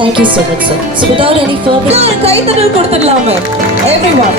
Thank you so much, sir. So without any further, கைத்தட்டல் கொடுத்துடலாமே everyone.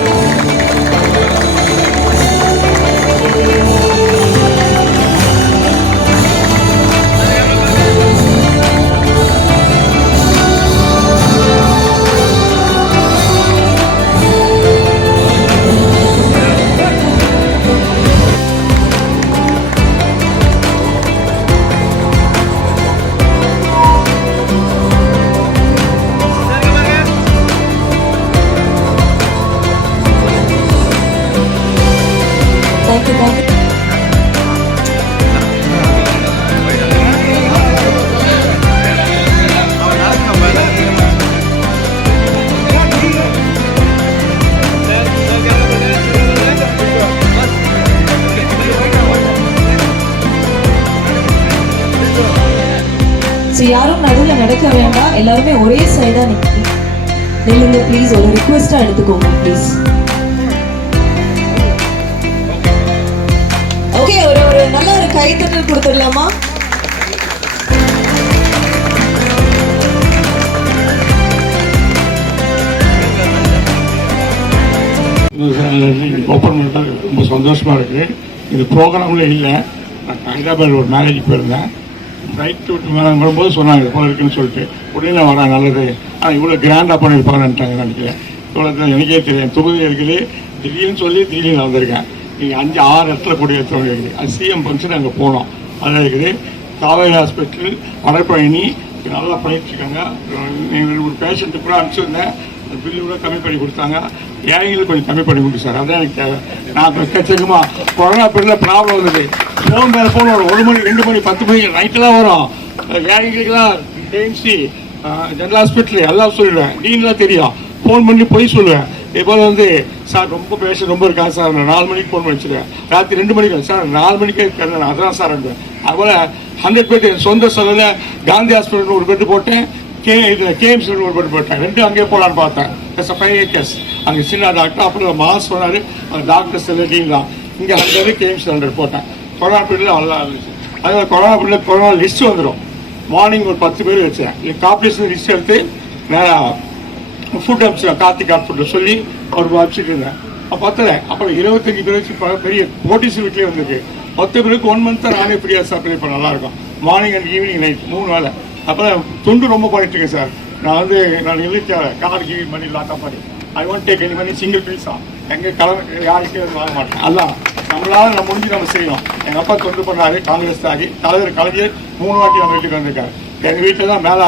யாரும் நடுவில் நடக்க வேண்டாம், எல்லாருமே ஒரே சைடா நில்லுங்க ப்ளீஸ். ஒரு ரிக்வெஸ்டா எடுத்துக்கோங்க ப்ளீஸ். ஓகே, ஒரு நல்ல ஒரு கைத்தட்டல் கொடுத்துடலாமா? ஓப்பன் பண்ணிட்டா ரொம்ப சந்தோஷமா இருக்கு. இது ப்ரோக்ராம்ல இல்லை, நான் ஹைதராபாத் ஒரு மேரேஜ் போயிருந்தேன். ரைட் விட்டு மேலே வரும்போது சொன்னாங்க போல இருக்குன்னு சொல்லிட்டு உடனே வரேன். நல்லது, ஆனால் இவ்வளோ கிராண்டாக பண்ணியிருப்பாங்கன்னுட்டாங்க. நினைக்கிறேன் இவ்வளோ எனக்கே தெரியும். தொகுதி இருக்குது திடீர்னு சொல்லி திடீர்னு வந்திருக்கேன். நீங்கள் 5-6 இடத்துல கொடி ஏற்றவங்க இருக்குது. அது சிஎம் ஃபங்க்ஷன் அங்கே போனோம். அதான் இருக்குது காவேரி ஹாஸ்பிட்டல் வடபழனி நல்லா பண்ணிட்டுருக்காங்க. நீங்கள் ஒரு பேஷண்ட்டு கூட அனுப்பிச்சிருந்தேன். அந்த பில்லு கூட கம்மி பண்ணி கொடுத்தாங்க. ஏழைகளுக்கு கொஞ்சம் கம்மி பண்ணி கொடுத்து சார். அதான் எனக்கு தேவை. நான் எக்கச்சக்கமாக கொரோனா பீரியடில் ப்ராப்ளம் வந்தது. ஃபோன் மேலே ஃபோன் வரும். 1 மணி 2 மணி 10 மணிக்கு நைட்டெல்லாம் வரும். ஏழைகளுக்கெல்லாம் கேஎம்சி ஜெனரல் ஹாஸ்பிட்டல் எல்லாம் சொல்லிடுவேன். நீங்களாம் தெரியும். ஃபோன் பண்ணி போய் சொல்லுவேன். இப்போது வந்து சார் ரொம்ப பேஷண்ட் ரொம்ப இருக்கா சார், நான் 4 மணிக்கு ஃபோன் பண்ணிச்சிடுவேன். ராத்திரி 2 மணிக்கு சார் 4 மணிக்கே அதான் சார் இருந்தேன். அதுபோல் 100 பெட் சொந்த செலவில் காந்தி ஹாஸ்பிட்டல் ஒரு பெட்டு போட்டேன். கேஎம்சி ஒரு பெட்டு போட்டேன். 2 அங்கேயே போகலான்னு பார்த்தேன். 5 ஏக்கர்ஸ் அங்கே சின்ன டாக்டர். அப்புறம் மாஸ் சொன்னார் அந்த டாக்டர்ஸ் எல்லாம் தான். இங்கே 100 கேஎம்சி 100 போட்டேன். கொரோனா பீரியடில் நல்லா இருந்துச்சு. அதே கொரோனா பீரியடில் கொரோனா லிஸ்ட்டு வந்துடும். மார்னிங் ஒரு 10 பேர் வச்சேன். காப்பீஸ் லிஸ்ட் எடுத்து நேராக ஃபுட் அனுப்பிச்சிடுவேன். கார்த்திக் ஹாஸ்பிட்டல் சொல்லி அவர் அனுப்பிச்சிட்டு இருந்தேன். பத்தலை. அப்புறம் 25 பேர் வச்சு பெரிய நோட்டீஸ் வீட்லேயே வந்துருக்கு. 10 பேருக்கு 1 மந்த் தான் நானே ஃப்ரீயாக சப்ளை பண்ண நல்லாயிருக்கும். மார்னிங் அண்ட் ஈவினிங் நைட் 3 வேலை. அப்புறம் தொண்டு ரொம்ப பண்ணிட்டுருக்கேன் சார். நான் எழுதிக்காத கார் கிவி மணி லாக்கா பண்ணி I won't take any money single பீஸா. எங்கள் கிளம்ப யாருக்கே வாங்க மாட்டேன். அதான் நம்மளால நம்ம முடிஞ்சு நம்ம செய்யணும். எங்கள் அப்பா தொண்டு பண்ணாரு, காங்கிரஸ் ஆகி தலைவர் கலைஞர் 3 வாட்டி நம்ம வீட்டுக்கு வந்திருக்காரு. எங்கள் வீட்டில் தான் மேலே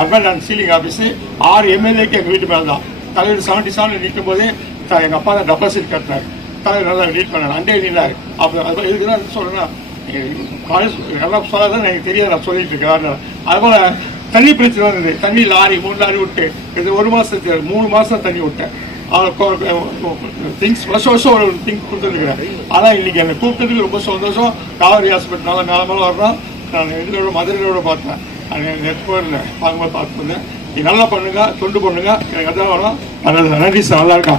அர்பன் அண்ட் சீலிங் ஆஃபீஸு 6 எம்எல்ஏக்கு எங்கள் வீட்டு மேலே தான். தலைவர் 77 நிற்கும் போதே எங்கள் அப்பா தான் டெபாசிட் கட்டினார். தலைவர் நல்லா லீட் பண்ணார். அண்டே நின்றார். அப்புறம் அது இதுக்கு தான் சொல்கிறேன்னா காலேஜ் நல்லா சொல்லாதான் எனக்கு தெரியாது. நான் சொல்லிட்டு இருக்கேன். அதுபோல் தண்ணி பிரச்சனை வந்தது. தண்ணி லாரி 3 லாரி விட்டு இது 1 மாதத்துக்கு 3 மாதம் தண்ணி விட்டேன். திங்ஸ் வருஷம் ஒரு திங்ஸ் கொடுத்துருக்குறேன். ஆனால் இன்னைக்கு என்னை கூப்பிட்டதுக்கு ரொம்ப சந்தோஷம். காவேரி ஹாஸ்பிட்டல் நல்லா மேலே மேலே வர்றோம். நான் எங்களோட மதுரையோட பார்த்தேன். நெட்ஒர்க்கில் பார்க்கும்போது பார்த்துருந்தேன். நீ நல்லா பண்ணுங்க, தொண்டு பண்ணுங்க. எனக்கு அதான் வேணும். நல்லது, நன்றி சார். நல்லா இருக்கா?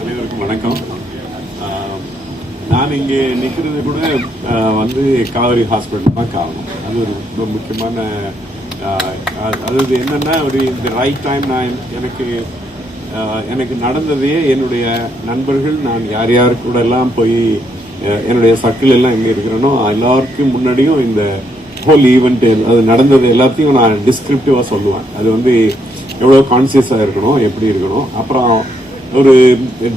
அனைவருக்கும் வணக்கம். நான் இங்கே நிற்கிறது கூட வந்து காவேரி ஹாஸ்பிட்டல் தான் காரணம். அது ஒரு ரொம்ப முக்கியமான அதாவது என்னென்னா ஒரு இந்த ரைட் டைம். நான் எனக்கு நடந்ததே என்னுடைய நண்பர்கள், நான் யார் யார் கூட எல்லாம் போய் என்னுடைய சர்க்கிள் எல்லாம் எங்கே இருக்கிறேனோ எல்லாருக்கும் முன்னாடியும் இந்த ஹோல் ஈவெண்ட் அது நடந்தது எல்லாத்தையும் நான் டிஸ்கிரிப்டிவாக சொல்லுவேன். அது வந்து எவ்வளோ கான்சியஸாக இருக்கணும், எப்படி இருக்கணும். அப்புறம் ஒரு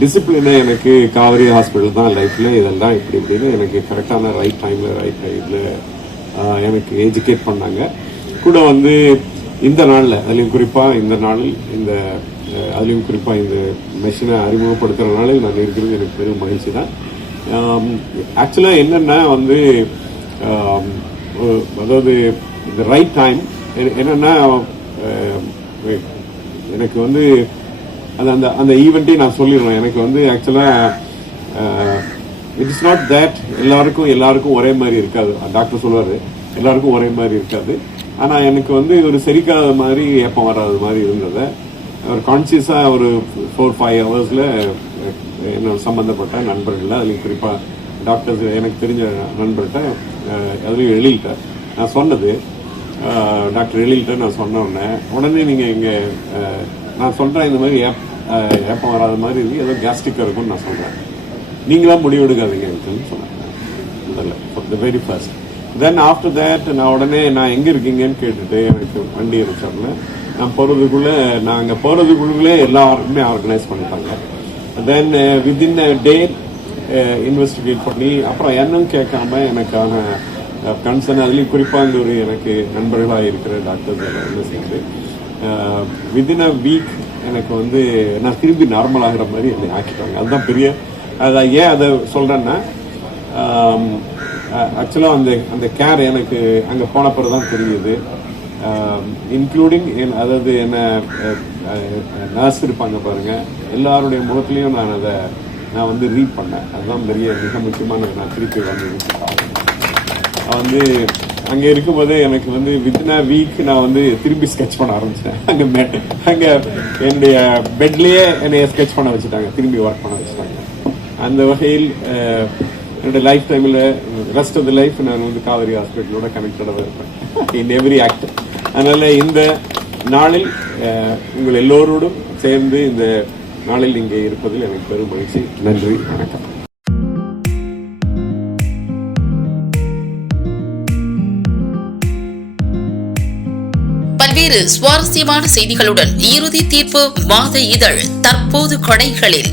டிசிப்ளினை எனக்கு காவேரி ஹாஸ்பிட்டல் தான் லைஃப்பில் இதெல்லாம் இப்படி இப்படின்னு எனக்கு கரெக்டான ரைட் டைமில் ரைட் டைமில் எனக்கு எஜுகேட் பண்ணாங்க. கூட வந்து இந்த நாளில் அதுலேயும் குறிப்பாக இந்த நாளில் அதுலேயும் குறிப்பாக இந்த மெஷினை அறிமுகப்படுத்துகிற நாளில் நான் இருக்கிறது எனக்கு பெரும் மகிழ்ச்சி தான். ஆக்சுவலாக என்னென்னா வந்து அதாவது இந்த ரைட் டைம் என்னென்னா எனக்கு வந்து அந்த அந்த ஈவெண்ட்டையும் நான் சொல்லிடுறேன். எனக்கு வந்து ஆக்சுவலாக இட் இஸ் நாட் தேட் எல்லாருக்கும் ஒரே மாதிரி இருக்காது. டாக்டர் சொல்வார் எல்லாருக்கும் ஒரே மாதிரி இருக்காது. ஆனால் எனக்கு வந்து ஒரு செரிக்காத மாதிரி ஏப்பம் வராத மாதிரி இருந்தது. ஒரு கான்சியஸாக ஒரு 4-5 ஹவர்ஸில் என்னோட சம்மந்தப்பட்ட நண்பர்கள், அதுலேயும் குறிப்பாக டாக்டர்ஸ் எனக்கு தெரிஞ்ச நண்பர்கிட்ட அதுலேயும் எழுதிட்டேன். நான் சொன்னது டாக்டர் எழில்கிட்ட நான் சொன்ன உடனே நீங்கள் இங்கே நான் சொல்கிறேன் இந்த மாதிரி ஏப்பம் வராத மாதிரி இருக்கு, ஏதோ கேஸ்ட்ரிக்காக இருக்கும்னு நான் சொல்கிறேன், நீங்களாம் முடிவு எடுக்காதீங்கன்னு சொன்னேன் முதல்ல, the very first. Then after that நான் உடனே நான் எங்கே இருக்கீங்கன்னு கேட்டுட்டு எனக்கு வண்டி அனுப்பிச்சாருல, நான் போகிறதுக்குள்ளே நாங்கள் போகிறதுக்குள்ளே எல்லாருக்குமே ஆர்கனைஸ் பண்ணிட்டாங்க. தென் வித்தின் அ டே இன்வெஸ்டிகேட் பண்ணி அப்புறம் என்னன்னு கேட்காம எனக்கான கன்சர்ன், அதுலேயும் குறிப்பாக இந்த ஒரு எனக்கு நண்பர்களாக இருக்கிற டாக்டர்ஸ் என்ன சேர்ந்து வித்தின் அ வீக் எனக்கு வந்து நான் திரும்பி நார்மல் ஆகிற மாதிரி என்னை ஆக்கிட்டாங்க. அதுதான் பெரிய, அதான் ஏன் அதை சொல்கிறேன்னா ஆக்சுவலாக அந்த கேர் எனக்கு அங்கே போன பிறகு தான் தெரியுது. இன்க்ளூடிங் அதாவது என்ன நர்ஸ் இருப்பாங்க பாருங்க, எல்லாருடைய முகத்துலேயும் நான் வந்து ரீட் பண்ணேன். அதுதான் மிக முக்கியமான நான் திருப்பி வந்து அங்கே இருக்கும்போதே எனக்கு வந்து வித்தின் அ வீக் நான் வந்து திரும்பி ஸ்கெட்ச் பண்ண ஆரம்பிச்சிட்டேன். அங்கே என்னுடைய பெட்லேயே என்னைய ஸ்கெட்ச் பண்ண வச்சுட்டாங்க, திரும்பி ஒர்க் பண்ண வச்சுட்டாங்க. அந்த வகையில் என்னுடைய லைஃப் டைமில் ரெஸ்ட் ஆஃப் த லைஃப் நான் வந்து காவேரி ஹாஸ்பிட்டலோட கனெக்டடாக இருப்பேன் இன் எவ்ரி ஆக்ட். அதனால் இந்த நாளில் உங்கள் எல்லோரோடும் சேர்ந்து இந்த நாளில் இங்கே இருப்பதில் எனக்கு பெரும் மகிழ்ச்சி. நன்றி, வணக்கம். பல்வேறு சுவாரஸ்யமான செய்திகளுடன் இறுதி தீர்ப்பு மாத இதழ் தற்போது கொடைகளில்